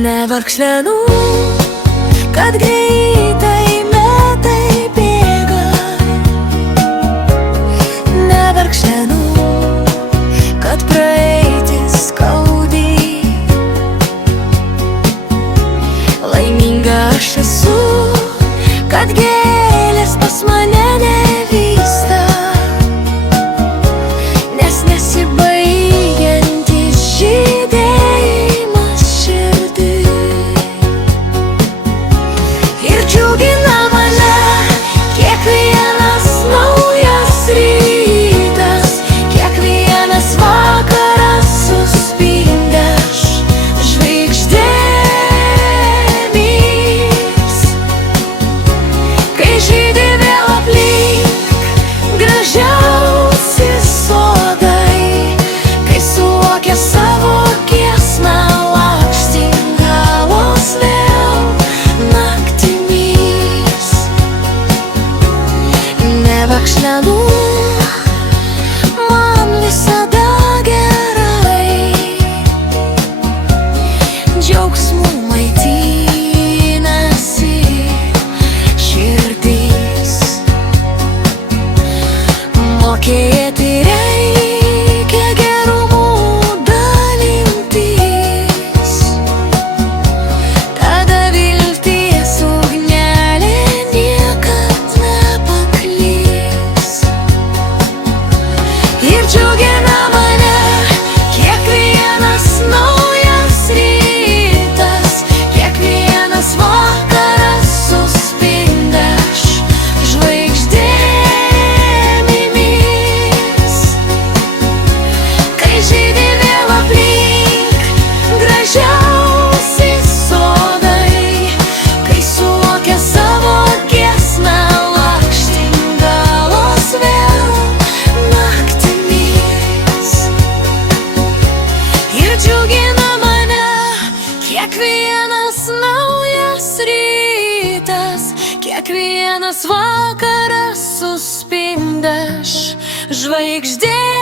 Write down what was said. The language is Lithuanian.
Nevargšlenu, kad greitai metai bėga. Nevargšlenu, kad praeitis skaudi. Laiminga aš esu, kad gėlės pas mane nevysta, nes nesibaigiantis žydėjimas širdį. Ir džiugina mane kiekvienas naujas rytas, kiekvienas vakaras suspindęs žvaigždėmis. Kai žydi vėl aplink gražiausi sodai, kai suokia savo giesmę lakštingalos vėl naktimis. Nevargšlenu, man visada gerai, džiaugsmu maitinasi širdis. Mokėti reikia gerumų dalintis, tada vilties ugnelė niekad nepaklys. Ir džiugina mane kiekvienas naujas rytas, kiekvienas vakaras suspindęs žvaigždėmis. Kai žydi vėl aplink gražiausi sodai, kai suokia savo giesmę lakštingalos vėl naktimis. Ir džiugina mane kiekvienas naujas rytas, kiekvienas vakaras suspindęs žvaigždėmis.